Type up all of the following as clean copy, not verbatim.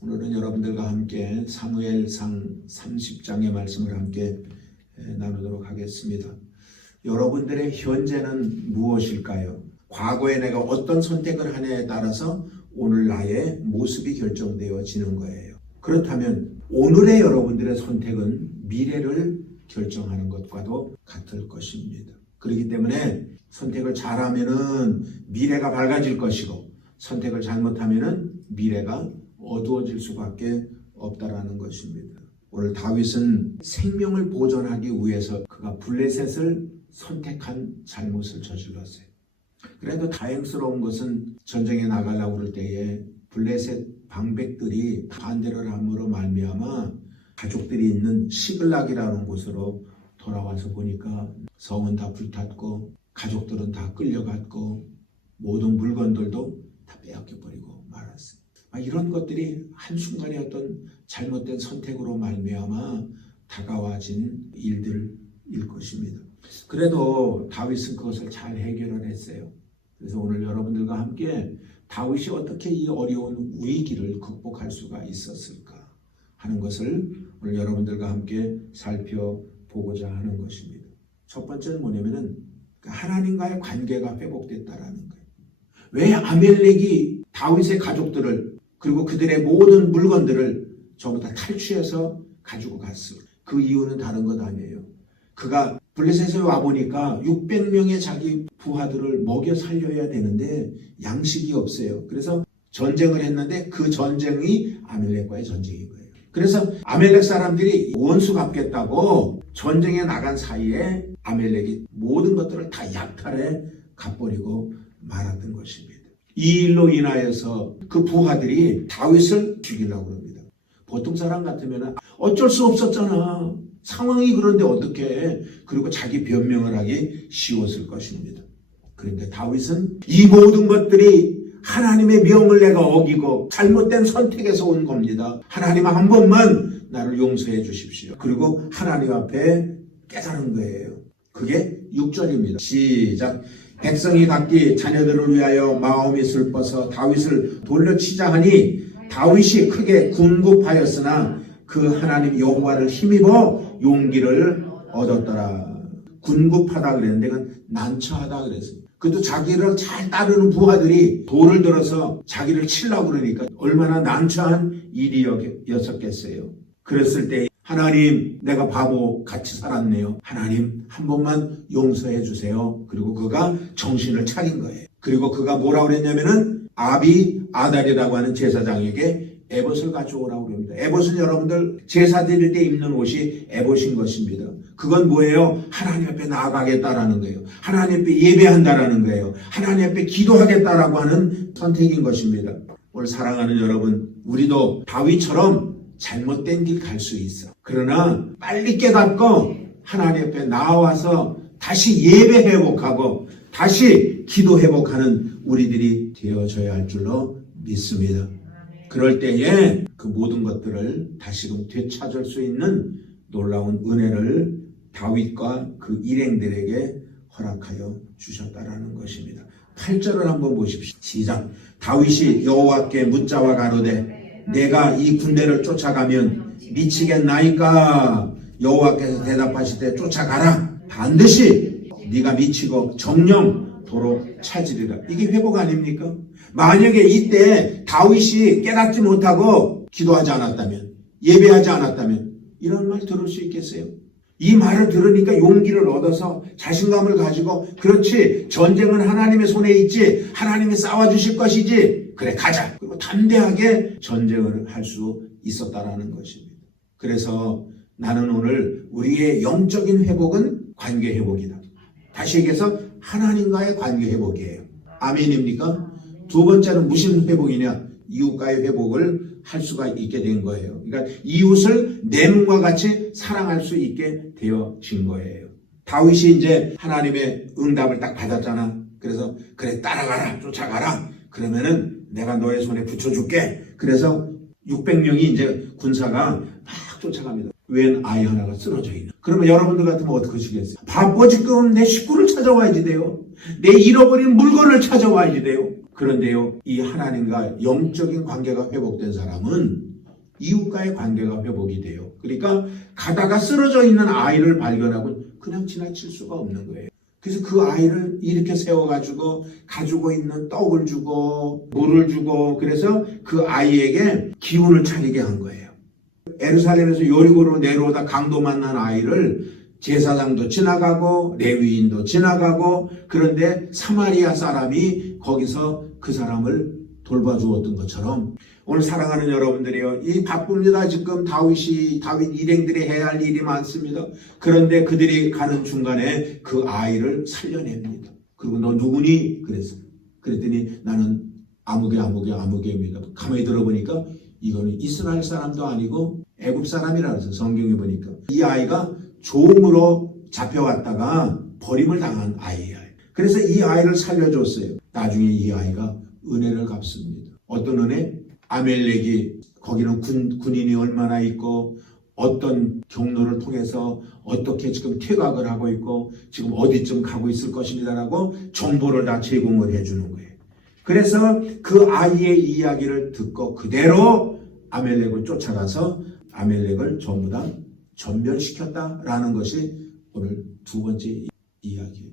오늘은 여러분들과 함께 사무엘상 30장의 말씀을 함께 나누도록 하겠습니다. 여러분들의 현재는 무엇일까요? 과거에 내가 어떤 선택을 하냐에 따라서 오늘 나의 모습이 결정되어지는 거예요. 그렇다면 오늘의 여러분들의 선택은 미래를 결정하는 것과도 같을 것입니다. 그렇기 때문에 선택을 잘하면은 미래가 밝아질 것이고 선택을 잘못하면은 미래가 어두워질 수밖에 없다라는 것입니다. 오늘 다윗은 생명을 보존하기 위해서 그가 블레셋을 선택한 잘못을 저질렀어요. 그래도 다행스러운 것은 전쟁에 나가려고 그럴 때에 블레셋 방백들이 반대를 함으로 말미암아 가족들이 있는 시글락이라는 곳으로 돌아와서 보니까 성은 다 불탔고 가족들은 다 끌려갔고 모든 물건들도 다 빼앗겨버리고 말았어요. 이런 것들이 한순간의 어떤 잘못된 선택으로 말미암아 다가와진 일들일 것입니다. 그래도 다윗은 그것을 잘 해결을 했어요. 그래서 오늘 여러분들과 함께 다윗이 어떻게 이 어려운 위기를 극복할 수가 있었을까 하는 것을 오늘 여러분들과 함께 살펴보고자 하는 것입니다. 첫 번째는 뭐냐면은 하나님과의 관계가 회복됐다라는 거예요. 왜 아멜렉이 다윗의 가족들을 그리고 그들의 모든 물건들을 전부 다 탈취해서 가지고 갔어요? 그 이유는 다른 것 아니에요. 그가 블레셋에 와보니까 600명의 자기 부하들을 먹여 살려야 되는데 양식이 없어요. 그래서 전쟁을 했는데 그 전쟁이 아멜렉과의 전쟁인 거예요. 그래서 아멜렉 사람들이 원수 갚겠다고 전쟁에 나간 사이에 아멜렉이 모든 것들을 다 약탈해 갚버리고 말았던 것입니다. 이 일로 인하여서 그 부하들이 다윗을 죽이려고 합니다. 보통 사람 같으면 어쩔 수 없었잖아. 상황이 그런데 어떻게 그리고 자기 변명을 하기 쉬웠을 것입니다. 그런데 다윗은 이 모든 것들이 하나님의 명을 내가 어기고 잘못된 선택에서 온 겁니다. 하나님 한 번만 나를 용서해 주십시오. 그리고 하나님 앞에 깨달은 거예요. 그게 6절입니다. 시작. 백성이 각기 자녀들을 위하여 마음이 슬퍼서 다윗을 돌려치자 하니 다윗이 크게 궁급하였으나 그 하나님 여호와를 힘입어 용기를 얻었더라. 궁급하다 그랬는데 그건 난처하다 그랬어요. 그래도 자기를 잘 따르는 부하들이 돌을 들어서 자기를 치려고 그러니까 얼마나 난처한 일이었겠어요. 그랬을 때 하나님, 내가 바보 같이 살았네요. 하나님 한 번만 용서해 주세요. 그리고 그가 정신을 차린 거예요. 그리고 그가 뭐라고 그랬냐면은 아비 아달이라고 하는 제사장에게 에봇을 가져오라고 합니다. 에봇은 여러분들 제사 드릴 때 입는 옷이 에봇인 것입니다. 그건 뭐예요? 하나님 앞에 나아가겠다라는 거예요. 하나님 앞에 예배한다라는 거예요. 하나님 앞에 기도하겠다라고 하는 선택인 것입니다. 오늘 사랑하는 여러분, 우리도 다윗처럼 잘못된 길 갈 수 있어. 그러나 빨리 깨닫고 하나님 앞에 나와서 다시 예배 회복하고 다시 기도 회복하는 우리들이 되어져야 할 줄로 믿습니다. 그럴 때에 그 모든 것들을 다시금 되찾을 수 있는 놀라운 은혜를 다윗과 그 일행들에게 허락하여 주셨다라는 것입니다. 8절을 한번 보십시오. 시작. 다윗이 여호와께 묻자와 가로되 내가 이 군대를 쫓아가면 미치겠나이까? 여호와께서 대답하시되 쫓아가라. 반드시 네가 미치고 정령 도로 찾으리라. 이게 회복 아닙니까? 만약에 이때 다윗이 깨닫지 못하고 기도하지 않았다면, 예배하지 않았다면 이런 말 들을 수 있겠어요? 이 말을 들으니까 용기를 얻어서 자신감을 가지고 그렇지, 전쟁은 하나님의 손에 있지, 하나님이 싸워주실 것이지, 그래 가자. 그리고 담대하게 전쟁을 할 수 있었다라는 것입니다. 그래서 나는 오늘 우리의 영적인 회복은 관계 회복이다. 다시 얘기해서 하나님과의 관계 회복이에요. 아멘입니까? 두 번째는 무슨 회복이냐? 이웃과의 회복을 할 수가 있게 된 거예요. 그러니까 이웃을 내 눈과 같이 사랑할 수 있게 되어진 거예요. 다윗이 이제 하나님의 응답을 딱 받았잖아. 그래서 그래 따라가라, 쫓아가라. 그러면은 내가 너의 손에 붙여줄게. 그래서 600명이 이제 군사가 막 쫓아갑니다. 웬 아이 하나가 쓰러져 있는. 그러면 여러분들 같으면 어떻게 하시겠어요? 바빠 지금 내 식구를 찾아와야지 돼요. 내 잃어버린 물건을 찾아와야지 돼요. 그런데요, 이 하나님과 영적인 관계가 회복된 사람은 이웃과의 관계가 회복이 돼요. 그러니까 가다가 쓰러져 있는 아이를 발견하고 그냥 지나칠 수가 없는 거예요. 그래서 그 아이를 이렇게 세워가지고 가지고 있는 떡을 주고 물을 주고 그래서 그 아이에게 기운을 차리게 한 거예요. 예루살렘에서 여리고로 내려오다 강도 만난 아이를 제사장도 지나가고 레위인도 지나가고 그런데 사마리아 사람이 거기서 그 사람을 돌봐주었던 것처럼 오늘 사랑하는 여러분들이요. 이 바쁩니다. 지금 다윗 일행들이 해야 할 일이 많습니다. 그런데 그들이 가는 중간에 그 아이를 살려냅니다. 그리고 너 누구니? 그랬더니 나는 아무개입니다. 가만히 들어보니까 이거는 이스라엘 사람도 아니고 애굽 사람이라 그래서 성경에 보니까 이 아이가 종으로 잡혀왔다가 버림을 당한 아이예요. 그래서 이 아이를 살려줬어요. 나중에 이 아이가 은혜를 갚습니다. 어떤 은혜? 아멜렉이 거기는 군인이 얼마나 있고 어떤 경로를 통해서 어떻게 지금 퇴각을 하고 있고 지금 어디쯤 가고 있을 것입니다라고 정보를 다 제공을 해주는 거예요. 그래서 그 아이의 이야기를 듣고 그대로 아멜렉을 쫓아가서 아멜렉을 전부 다 전멸시켰다라는 것이 오늘 두 번째 이야기예요.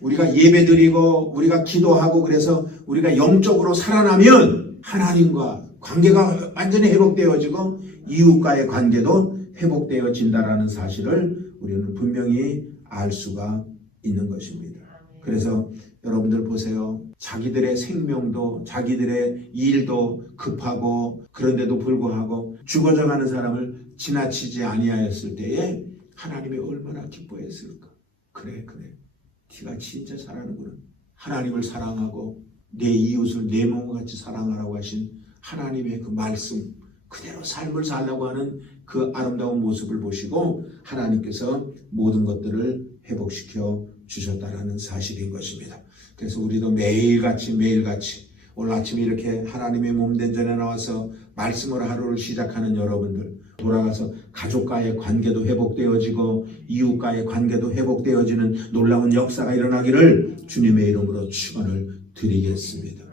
우리가 예배드리고 우리가 기도하고 그래서 우리가 영적으로 살아나면 하나님과 관계가 완전히 회복되어지고 이웃과의 관계도 회복되어진다라는 사실을 우리는 분명히 알 수가 있는 것입니다. 그래서 여러분들 보세요. 자기들의 생명도 자기들의 일도 급하고 그런데도 불구하고 죽어져가는 사람을 지나치지 아니하였을 때에 하나님이 얼마나 기뻐했을까. 그래 네가 진짜 잘하는구나. 하나님을 사랑하고 내 이웃을 내 몸과 같이 사랑하라고 하신 하나님의 그 말씀 그대로 삶을 살라고 하는 그 아름다운 모습을 보시고 하나님께서 모든 것들을 회복시켜 주셨다는 사실인 것입니다. 그래서 우리도 매일같이 오늘 아침에 이렇게 하나님의 몸된 전에 나와서 말씀으로 하루를 시작하는 여러분들 돌아가서 가족과의 관계도 회복되어지고 이웃과의 관계도 회복되어지는 놀라운 역사가 일어나기를 주님의 이름으로 축원을 드리겠습니다.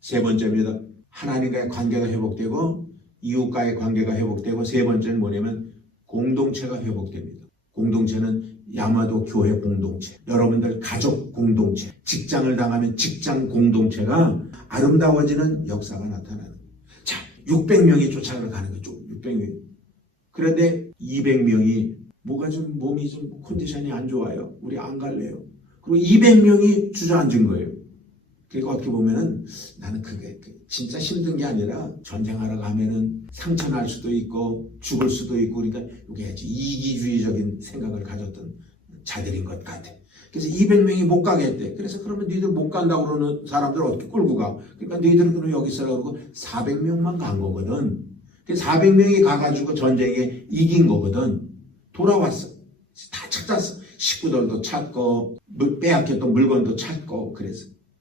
세 번째입니다. 하나님과의 관계가 회복되고 이웃과의 관계가 회복되고 세 번째는 뭐냐면 공동체가 회복됩니다. 공동체는 야마도 교회 공동체, 여러분들 가족 공동체, 직장을 당하면 직장 공동체가 아름다워지는 역사가 나타나는 거예요. 자, 600명이 쫓아가는 거죠. 600명이. 그런데 200명이 몸이 좀 컨디션이 안 좋아요. 우리 안 갈래요. 그리고 200명이 주저앉은 거예요. 그러니까 어떻게 보면은 나는 그게 진짜 힘든 게 아니라 전쟁하러 가면은 상처날 수도 있고 죽을 수도 있고 그러니까 이게 이기주의적인 생각을 가졌던 자들인 것 같아. 그래서 200명이 못 가겠대. 그래서 그러면 너희들 못 간다고 그러는 사람들 어떻게 끌고 가? 그러니까 너희들은 그럼 여기 있으라고 그러고 400명만 간 거거든. 400명이 가가지고 전쟁에 이긴 거거든. 돌아왔어. 다 찾았어. 식구들도 찾고 빼앗겼던 물건도 찾고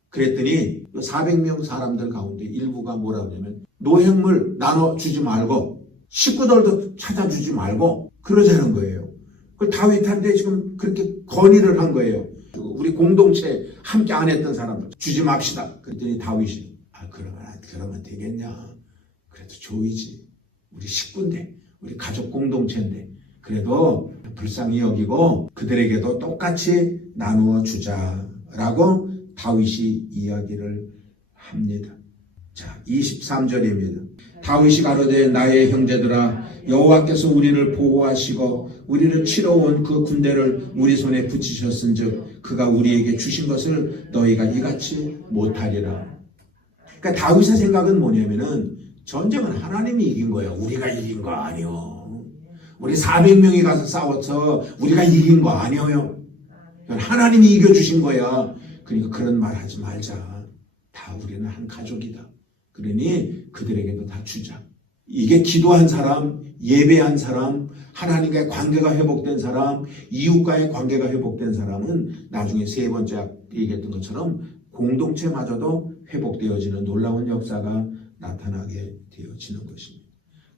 그랬더니 400명 사람들 가운데 일부가 뭐라 그러냐면 노획물 나눠주지 말고 식구들도 찾아주지 말고 그러자는 거예요. 그 다윗한테 지금 그렇게 건의를 한 거예요. 우리 공동체 함께 안 했던 사람들 주지 맙시다. 그랬더니 다윗이 그러면 되겠냐. 그래도 조이지. 우리 식구인데 우리 가족 공동체인데 그래도 불쌍히 여기고 그들에게도 똑같이 나누어 주자라고 다윗이 이야기를 합니다. 자, 23절입니다. 다윗이 가로되 나의 형제들아 여호와께서 우리를 보호하시고 우리를 치러 온 그 군대를 우리 손에 붙이셨은즉 그가 우리에게 주신 것을 너희가 이같이 못하리라. 그러니까 다윗의 생각은 뭐냐면은 전쟁은 하나님이 이긴 거예요. 우리가 이긴 거 아니요. 우리 400명이 가서 싸워서 우리가 이긴 거 아니에요. 하나님이 이겨주신 거야. 그러니까 그런 말 하지 말자. 다 우리는 한 가족이다. 그러니 그들에게도 다 주자. 이게 기도한 사람, 예배한 사람, 하나님과의 관계가 회복된 사람, 이웃과의 관계가 회복된 사람은 나중에 세 번째 얘기했던 것처럼 공동체마저도 회복되어지는 놀라운 역사가 나타나게 되어지는 것입니다.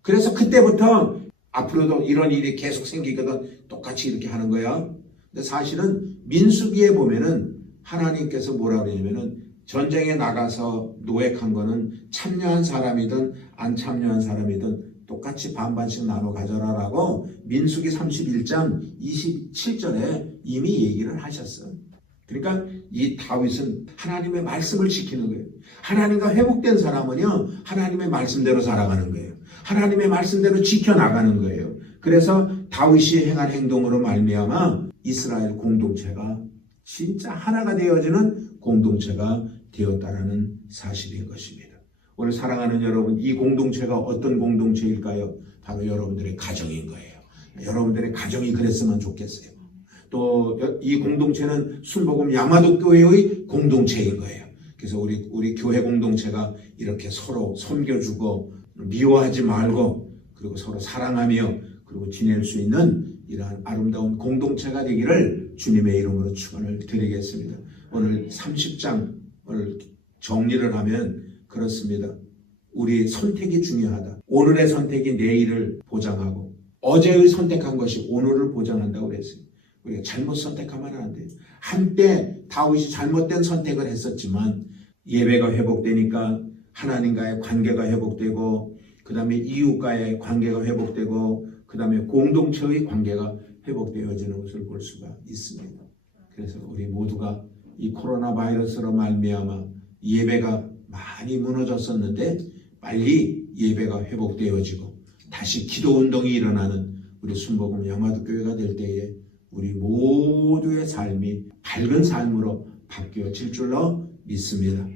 그래서 그때부터 앞으로도 이런 일이 계속 생기거든 똑같이 이렇게 하는 거야. 근데 사실은 민수기에 보면은 하나님께서 뭐라 그러냐면은 전쟁에 나가서 노획한 거는 참여한 사람이든 안 참여한 사람이든 똑같이 같이 반반씩 나눠 가져라라고 민수기 31장 27절에 이미 얘기를 하셨어요. 그러니까 이 다윗은 하나님의 말씀을 지키는 거예요. 하나님과 회복된 사람은요, 하나님의 말씀대로 살아가는 거예요. 하나님의 말씀대로 지켜나가는 거예요. 그래서 다윗이 행한 행동으로 말미암아 이스라엘 공동체가 진짜 하나가 되어지는 공동체가 되었다라는 사실인 것입니다. 오늘 사랑하는 여러분, 이 공동체가 어떤 공동체일까요? 바로 여러분들의 가정인 거예요. 여러분들의 가정이 그랬으면 좋겠어요. 또 이 공동체는 순복음 야마도 교회의 공동체인 거예요. 그래서 우리 교회 공동체가 이렇게 서로 섬겨주고 미워하지 말고 그리고 서로 사랑하며 그리고 지낼 수 있는 이러한 아름다운 공동체가 되기를 주님의 이름으로 축원을 드리겠습니다. 오늘 30장을 정리를 하면 그렇습니다. 우리 선택이 중요하다. 오늘의 선택이 내일을 보장하고 어제의 선택한 것이 오늘을 보장한다고 그랬어요. 우리가 잘못 선택하면 안 돼요. 한때 다윗이 잘못된 선택을 했었지만 예배가 회복되니까 하나님과의 관계가 회복되고 그 다음에 이웃과의 관계가 회복되고 그 다음에 공동체의 관계가 회복되어지는 것을 볼 수가 있습니다. 그래서 우리 모두가 이 코로나 바이러스로 말미암아 예배가 많이 무너졌었는데 빨리 예배가 회복되어지고 다시 기도 운동이 일어나는 우리 순복음 야마도 교회가 될 때에 우리 모두의 삶이 밝은 삶으로 바뀌어질 줄로 믿습니다.